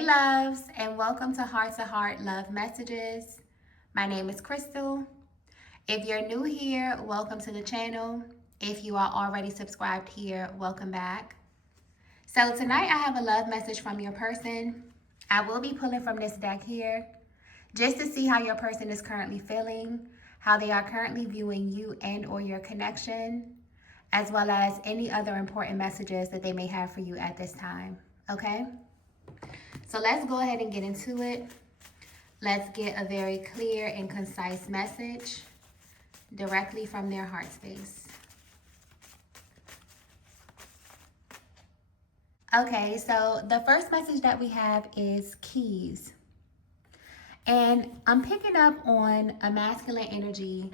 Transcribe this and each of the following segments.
Hey loves, and welcome to Heart Love Messages. My name is Crystal. If you're new here, welcome to the channel. If you are already subscribed here, welcome back. So tonight I have a love message from your person. I will be pulling from this deck here just to see how your person is currently feeling, how they are currently viewing you and or your connection, as well as any other important messages that they may have for you at this time, okay? So let's go ahead and get into it. Let's get a very clear and concise message directly from their heart space. Okay, so the first message that we have is keys. And I'm picking up on a masculine energy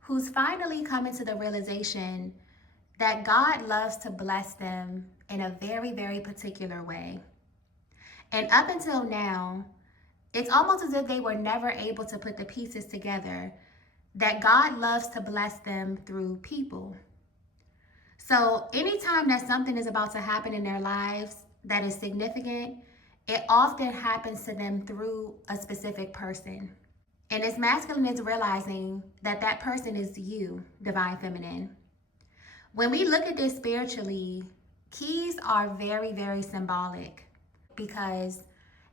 who's finally coming to the realization that God loves to bless them in a very, very particular way. And up until now, it's almost as if they were never able to put the pieces together that God loves to bless them through people. So anytime that something is about to happen in their lives that is significant, it often happens to them through a specific person. And this masculine is realizing that that person is you, divine feminine. When we look at this spiritually, keys are very, very symbolic, because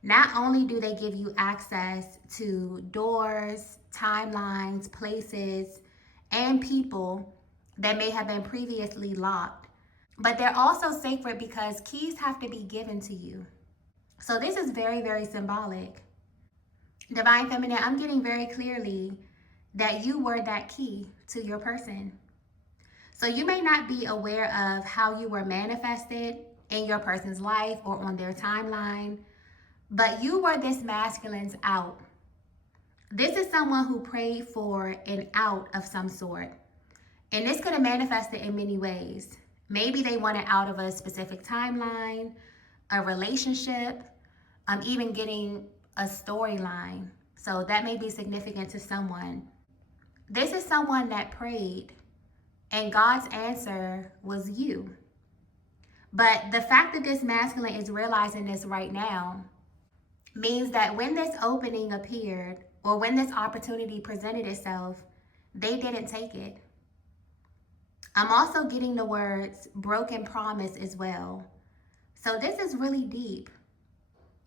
not only do they give you access to doors, timelines, places, and people that may have been previously locked, but they're also sacred because keys have to be given to you. So this is very, very symbolic. Divine Feminine, I'm getting very clearly that you were that key to your person. So you may not be aware of how you were manifested in your person's life or on their timeline, but you were this masculine's out. This is someone who prayed for an out of some sort. And this could have manifested in many ways. Maybe they wanted out of a specific timeline, a relationship, even getting a storyline. So that may be significant to someone. This is someone that prayed, and God's answer was you. But the fact that this masculine is realizing this right now means that when this opening appeared, or when this opportunity presented itself, they didn't take it. I'm also getting the words broken promise as well. So this is really deep.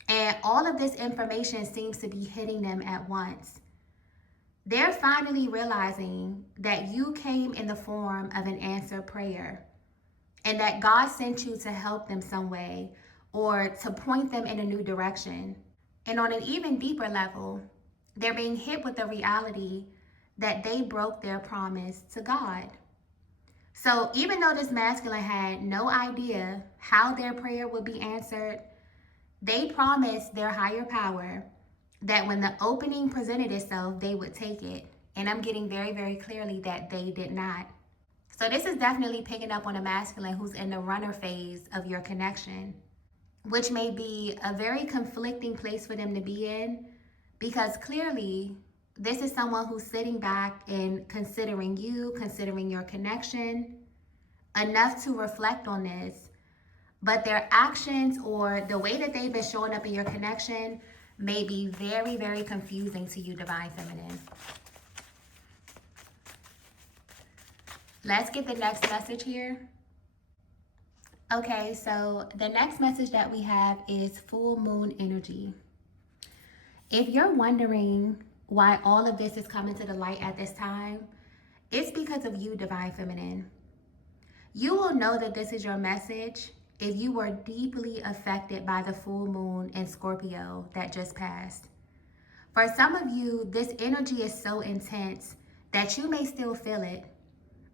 And all of this information seems to be hitting them at once. They're finally realizing that you came in the form of an answered prayer, and that God sent you to help them some way or to point them in a new direction. And on an even deeper level, they're being hit with the reality that they broke their promise to God. So even though this masculine had no idea how their prayer would be answered, they promised their higher power that when the opening presented itself, they would take it. And I'm getting very, very clearly that they did not. So this is definitely picking up on a masculine who's in the runner phase of your connection, which may be a very conflicting place for them to be in, because clearly this is someone who's sitting back and considering you, considering your connection, enough to reflect on this. But their actions or the way that they've been showing up in your connection may be very, very confusing to you, Divine Feminine. Let's get the next message here. Okay, so the next message that we have is full moon energy. If you're wondering why all of this is coming to the light at this time, it's because of you, Divine Feminine. You will know that this is your message if you were deeply affected by the full moon in Scorpio that just passed. For some of you, this energy is so intense that you may still feel it,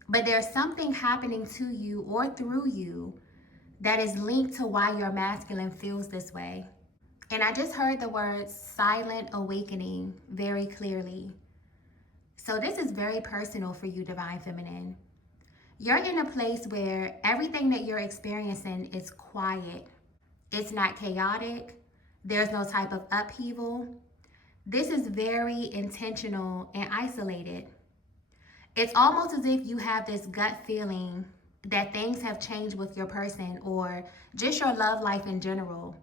but there's something happening to you or through you that is linked to why your masculine feels this way. And I just heard the word silent awakening very clearly. So this is very personal for you, Divine Feminine. You're in a place where everything that you're experiencing is quiet. It's not chaotic. There's no type of upheaval. This is very intentional and isolated. It's almost as if you have this gut feeling that things have changed with your person or just your love life in general.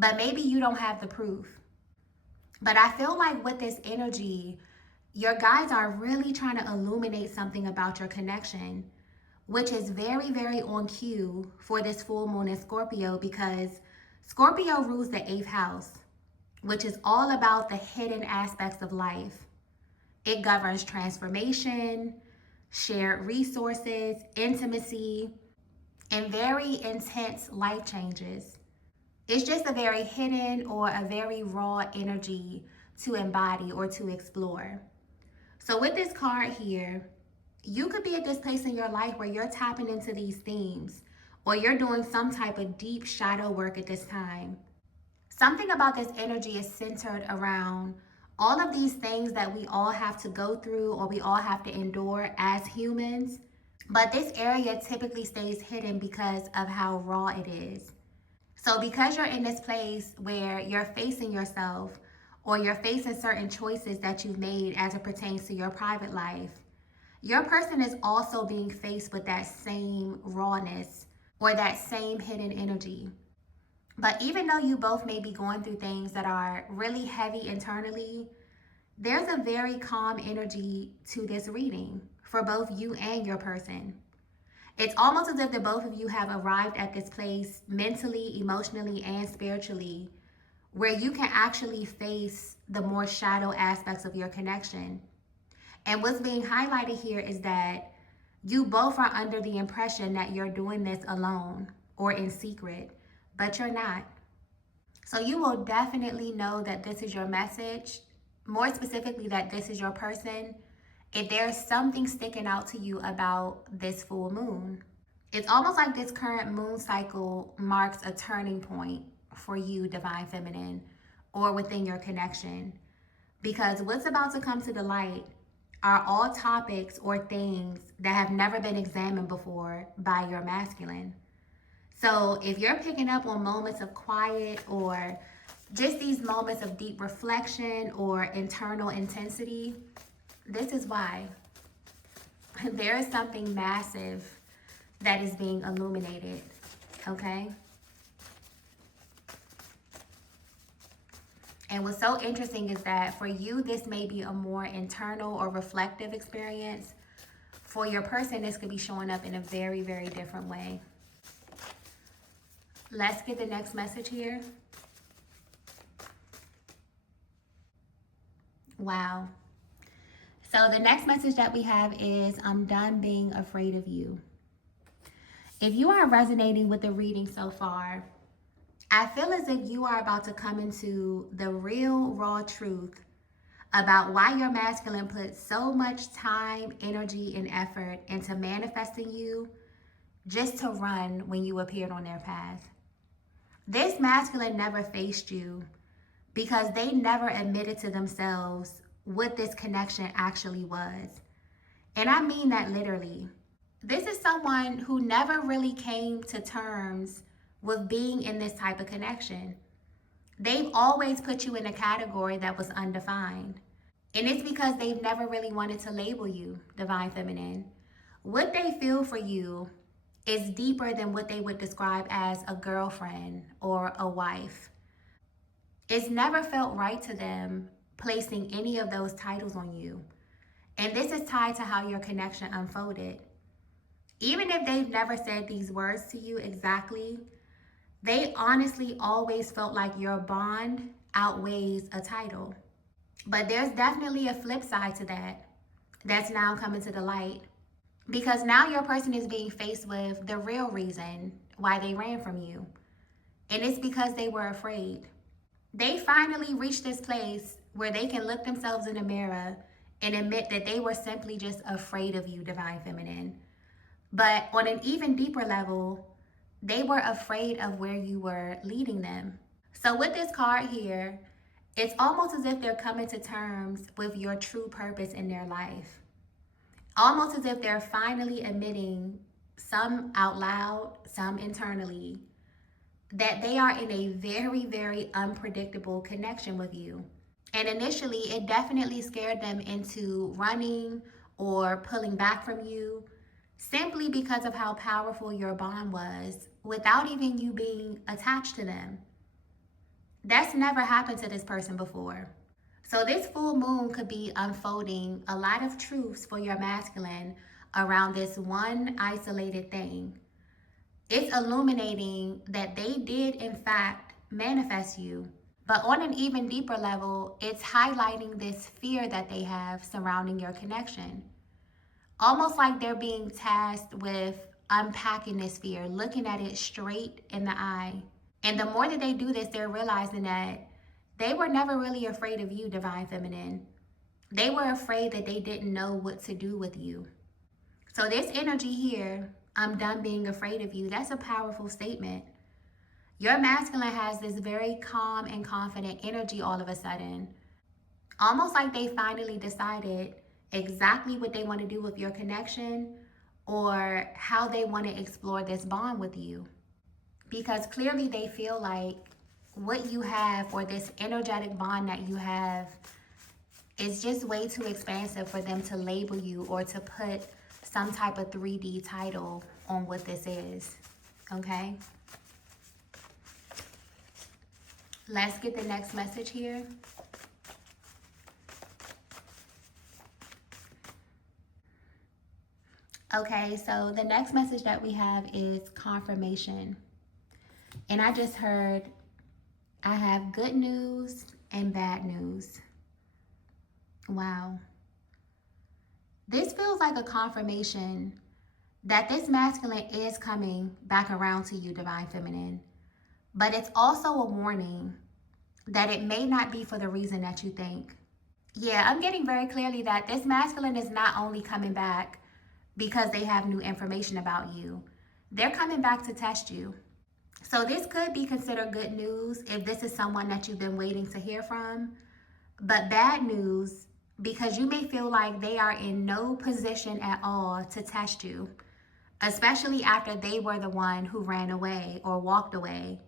but maybe you don't have the proof. But I feel like with this energy, your guides are really trying to illuminate something about your connection, which is very, very on cue for this full moon in Scorpio, because Scorpio rules the 8th house, which is all about the hidden aspects of life. It governs transformation, shared resources, intimacy, and very intense life changes. It's just a very hidden or a very raw energy to embody or to explore. So with this card here, you could be at this place in your life where you're tapping into these themes, or you're doing some type of deep shadow work at this time. Something about this energy is centered around all of these things that we all have to go through or we all have to endure as humans. But this area typically stays hidden because of how raw it is. So because you're in this place where you're facing yourself or you're facing certain choices that you've made as it pertains to your private life, your person is also being faced with that same rawness or that same hidden energy. But even though you both may be going through things that are really heavy internally, there's a very calm energy to this reading for both you and your person. It's almost as if the both of you have arrived at this place mentally, emotionally, and spiritually where you can actually face the more shadow aspects of your connection. And what's being highlighted here is that you both are under the impression that you're doing this alone or in secret, but you're not. So you will definitely know that this is your message, more specifically that this is your person, if there's something sticking out to you about this full moon. It's almost like this current moon cycle marks a turning point for you, Divine Feminine, or within your connection. Because what's about to come to the light are all topics or things that have never been examined before by your masculine. So if you're picking up on moments of quiet or just these moments of deep reflection or internal intensity, this is why. There is something massive that is being illuminated, okay? And what's so interesting is that for you, this may be a more internal or reflective experience. For your person, this could be showing up in a very, very different way. Let's get the next message here. Wow. So the next message that we have is, I'm done being afraid of you. If you are resonating with the reading so far, I feel as if you are about to come into the real raw truth about why your masculine put so much time, energy, and effort into manifesting you just to run when you appeared on their path. This masculine never faced you because they never admitted to themselves what this connection actually was. And I mean that literally. This is someone who never really came to terms with being in this type of connection. They've always put you in a category that was undefined. And it's because they've never really wanted to label you, Divine Feminine. What they feel for you is deeper than what they would describe as a girlfriend or a wife. It's never felt right to them placing any of those titles on you. And this is tied to how your connection unfolded. Even if they've never said these words to you exactly, they honestly always felt like your bond outweighs a title. But there's definitely a flip side to that that's now coming to the light. Because now your person is being faced with the real reason why they ran from you. And it's because they were afraid. They finally reached this place where they can look themselves in the mirror and admit that they were simply just afraid of you, Divine Feminine. But on an even deeper level, they were afraid of where you were leading them. So with this card here, it's almost as if they're coming to terms with your true purpose in their life. Almost as if they're finally admitting, some out loud, some internally, that they are in a very, very unpredictable connection with you. And initially, it definitely scared them into running or pulling back from you simply because of how powerful your bond was without even you being attached to them. That's never happened to this person before. So this full moon could be unfolding a lot of truths for your masculine around this one isolated thing. It's illuminating that they did, in fact, manifest you. But on an even deeper level, it's highlighting this fear that they have surrounding your connection. Almost like they're being tasked with unpacking this fear, looking at it straight in the eye. And the more that they do this, they're realizing that they were never really afraid of you, Divine Feminine. They were afraid that they didn't know what to do with you. So this energy here, I'm done being afraid of you, that's a powerful statement. Your masculine has this very calm and confident energy all of a sudden. Almost like they finally decided exactly what they want to do with your connection or how they want to explore this bond with you. Because clearly they feel like what you have or this energetic bond that you have is just way too expansive for them to label you or to put some type of 3D title on what this is. Okay? Let's get the next message here. Okay, so the next message that we have is confirmation. And I just heard, I have good news and bad news. Wow. This feels like a confirmation that this masculine is coming back around to you, Divine Feminine. But it's also a warning that it may not be for the reason that you think. Yeah, I'm getting very clearly that this masculine is not only coming back because they have new information about you. They're coming back to test you. So this could be considered good news if this is someone that you've been waiting to hear from, but bad news because you may feel like they are in no position at all to test you, especially after they were the one who ran away or walked away.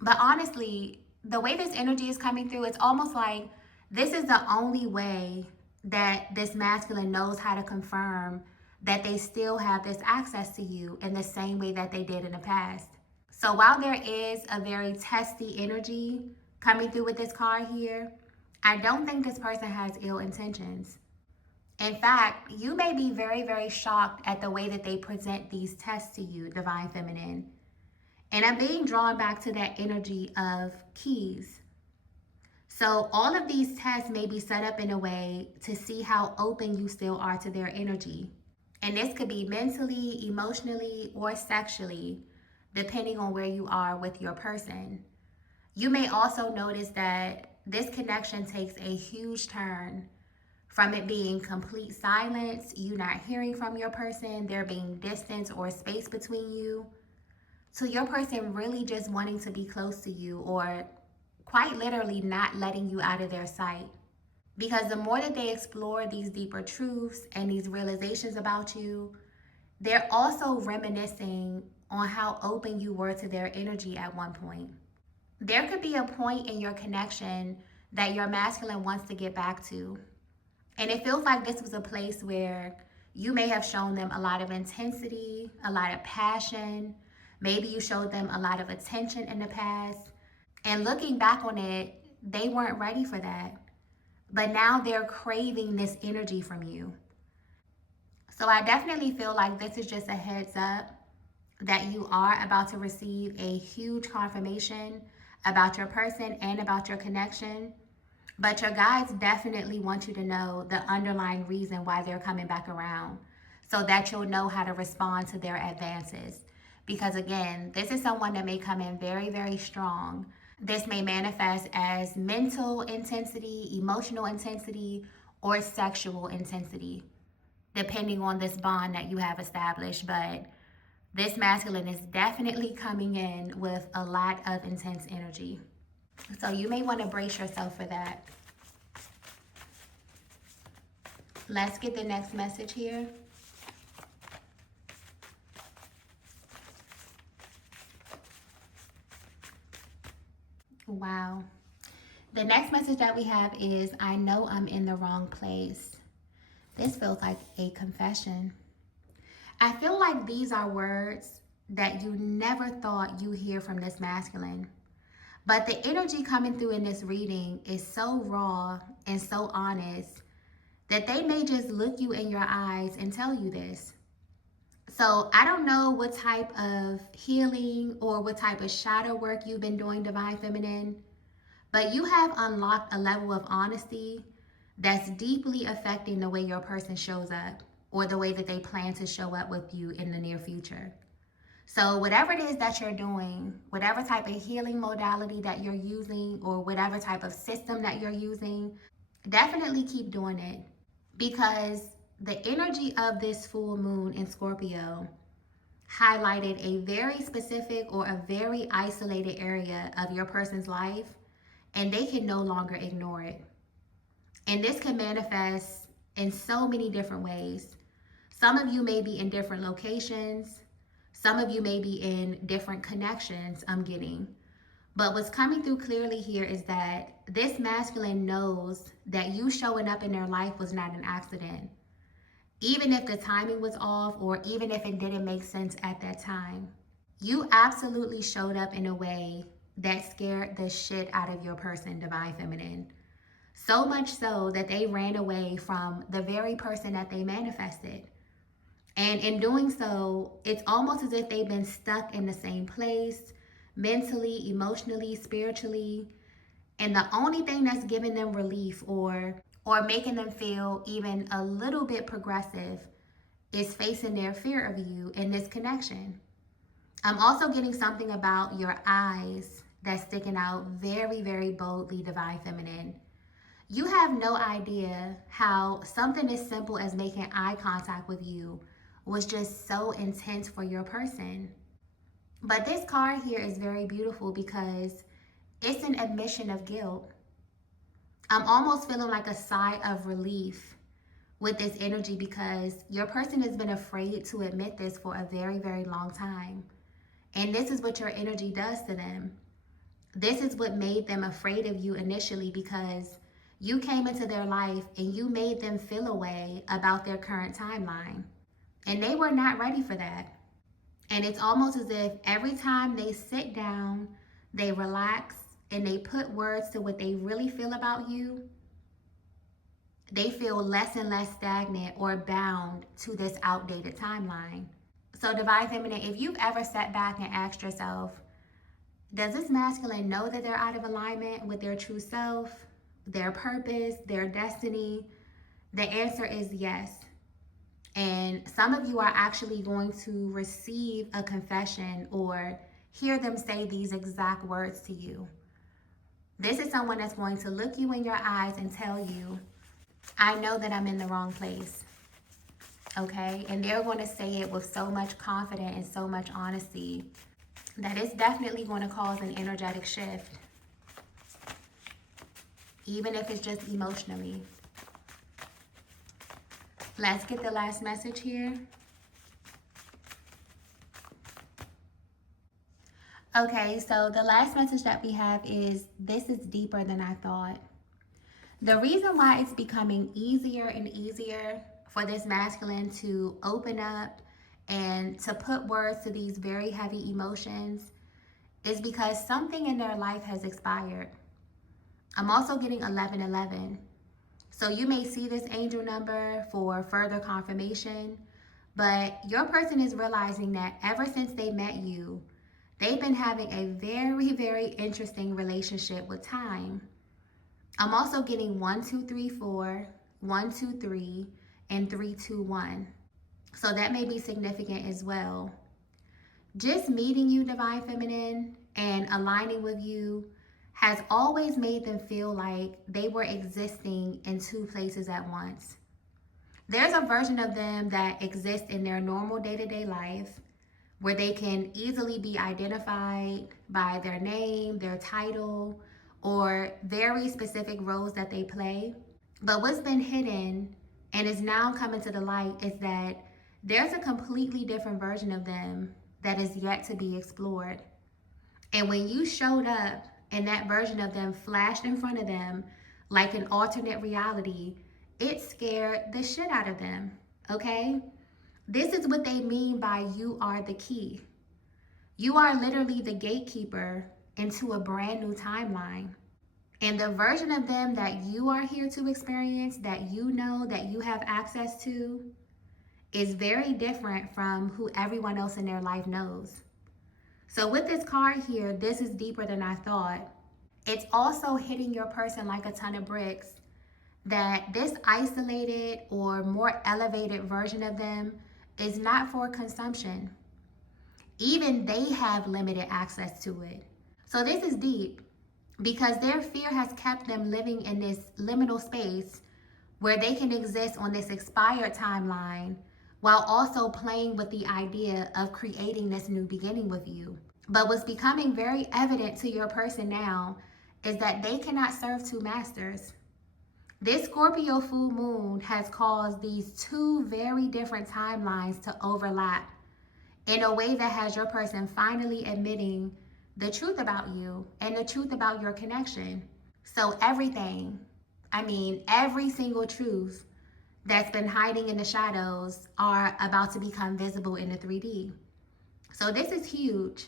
But honestly, the way this energy is coming through, it's almost like this is the only way that this masculine knows how to confirm that they still have this access to you in the same way that they did in the past. So while there is a very testy energy coming through with this card here, I don't think this person has ill intentions. In fact, you may be very, very shocked at the way that they present these tests to you, Divine Feminine. And I'm being drawn back to that energy of keys. So all of these tests may be set up in a way to see how open you still are to their energy. And this could be mentally, emotionally, or sexually, depending on where you are with your person. You may also notice that this connection takes a huge turn from it being complete silence, you not hearing from your person, there being distance or space between you, to your person really just wanting to be close to you or quite literally not letting you out of their sight. Because the more that they explore these deeper truths and these realizations about you, they're also reminiscing on how open you were to their energy at one point. There could be a point in your connection that your masculine wants to get back to. And it feels like this was a place where you may have shown them a lot of intensity, a lot of passion. Maybe you showed them a lot of attention in the past. And looking back on it, they weren't ready for that. But now they're craving this energy from you. So I definitely feel like this is just a heads up that you are about to receive a huge confirmation about your person and about your connection. But your guides definitely want you to know the underlying reason why they're coming back around so that you'll know how to respond to their advances. Because again, this is someone that may come in very, very strong. This may manifest as mental intensity, emotional intensity, or sexual intensity, depending on this bond that you have established. But this masculine is definitely coming in with a lot of intense energy. So you may want to brace yourself for that. Let's get the next message here. Wow. The next message that we have is, I know I'm in the wrong place. This feels like a confession. I feel like these are words that you never thought you hear from this masculine. But the energy coming through in this reading is so raw and so honest that they may just look you in your eyes and tell you this. So I don't know what type of healing or what type of shadow work you've been doing, Divine Feminine, but you have unlocked a level of honesty that's deeply affecting the way your person shows up or the way that they plan to show up with you in the near future. So, whatever it is that you're doing, whatever type of healing modality that you're using, or whatever type of system that you're using, definitely keep doing it, because the energy of this full moon in Scorpio highlighted a very specific or a very isolated area of your person's life, and they can no longer ignore it. And this can manifest in so many different ways. Some of you may be in different locations. Some of you may be in different connections, I'm getting. But what's coming through clearly here is that this masculine knows that you showing up in their life was not an accident. Even if the timing was off or even if it didn't make sense at that time. You absolutely showed up in a way that scared the shit out of your person, Divine Feminine. So much so that they ran away from the very person that they manifested. And in doing so, it's almost as if they've been stuck in the same place, mentally, emotionally, spiritually. And the only thing that's giving them relief or making them feel even a little bit progressive is facing their fear of you in this connection. I'm also getting something about your eyes that's sticking out very, very boldly, Divine Feminine. You have no idea how something as simple as making eye contact with you was just so intense for your person. But this card here is very beautiful because it's an admission of guilt. I'm almost feeling like a sigh of relief with this energy because your person has been afraid to admit this for a very, very long time. And this is what your energy does to them. This is what made them afraid of you initially, because you came into their life and you made them feel a way about their current timeline. And they were not ready for that. And it's almost as if every time they sit down, they relax, and they put words to what they really feel about you, they feel less and less stagnant or bound to this outdated timeline. So, Divine Feminine, if you've ever sat back and asked yourself, does this masculine know that they're out of alignment with their true self, their purpose, their destiny? The answer is yes. And some of you are actually going to receive a confession or hear them say these exact words to you. This is someone that's going to look you in your eyes and tell you, I know that I'm in the wrong place. Okay? And they're going to say it with so much confidence and so much honesty that it's definitely going to cause an energetic shift, even if it's just emotionally. Let's get the last message here. Okay, so the last message that we have is, this is deeper than I thought. The reason why it's becoming easier and easier for this masculine to open up and to put words to these very heavy emotions is because something in their life has expired. I'm also getting 1111. So you may see this angel number for further confirmation, but your person is realizing that ever since they met you, they've been having a very, very interesting relationship with time. I'm also getting 1, 2, 3, 4, 1, 2, 3, and 3, 2, 1. So that may be significant as well. Just meeting you, Divine Feminine, and aligning with you has always made them feel like they were existing in two places at once. There's a version of them that exists in their normal day-to-day life where they can easily be identified by their name, their title, or very specific roles that they play. But what's been hidden and is now coming to the light is that there's a completely different version of them that is yet to be explored. And when you showed up and that version of them flashed in front of them like an alternate reality, it scared the shit out of them, okay? This is what they mean by you are the key. You are literally the gatekeeper into a brand new timeline. And the version of them that you are here to experience, that you know, that you have access to, is very different from who everyone else in their life knows. So with this card here, this is deeper than I thought. It's also hitting your person like a ton of bricks that this isolated or more elevated version of them is not for consumption. Even they have limited access to it. So this is deep because their fear has kept them living in this liminal space where they can exist on this expired timeline while also playing with the idea of creating this new beginning with you. But what's becoming very evident to your person now is that they cannot serve two masters. This Scorpio full moon has caused these two very different timelines to overlap in a way that has your person finally admitting the truth about you and the truth about your connection. So everything, every single truth that's been hiding in the shadows are about to become visible in the 3D. So this is huge.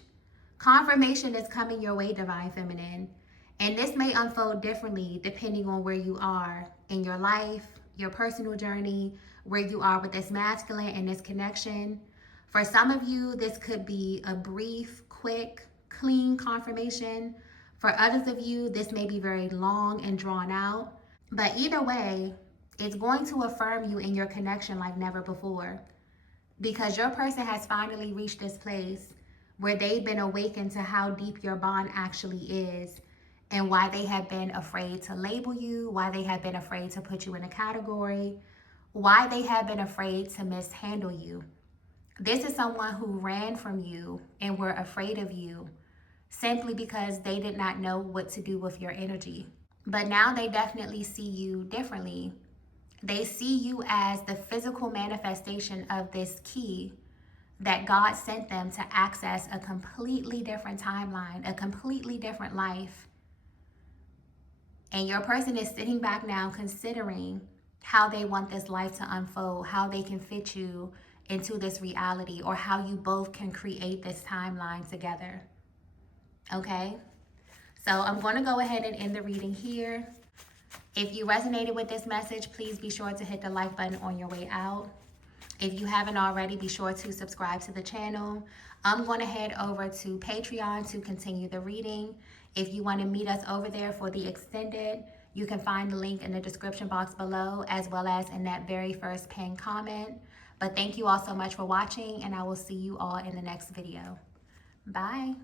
Confirmation is coming your way, Divine Feminine. And this may unfold differently depending on where you are in your life, your personal journey, where you are with this masculine and this connection. For some of you, this could be a brief, quick, clean confirmation. For others of you, this may be very long and drawn out. But either way, it's going to affirm you in your connection like never before. Because your person has finally reached this place where they've been awakened to how deep your bond actually is and why they have been afraid to label you, why they have been afraid to put you in a category, why they have been afraid to mishandle you. This is someone who ran from you and were afraid of you simply because they did not know what to do with your energy. But now they definitely see you differently. They see you as the physical manifestation of this key that God sent them to access a completely different timeline, a completely different life. And your person is sitting back now considering how they want this life to unfold, how they can fit you into this reality, or how you both can create this timeline together. Okay? So I'm going to go ahead and end the reading here. If you resonated with this message, please be sure to hit the like button on your way out. If you haven't already, be sure to subscribe to the channel. I'm going to head over to Patreon to continue the reading. If you want to meet us over there for the extended, you can find the link in the description box below, as well as in that very first pinned comment. But thank you all so much for watching, and I will see you all in the next video. Bye.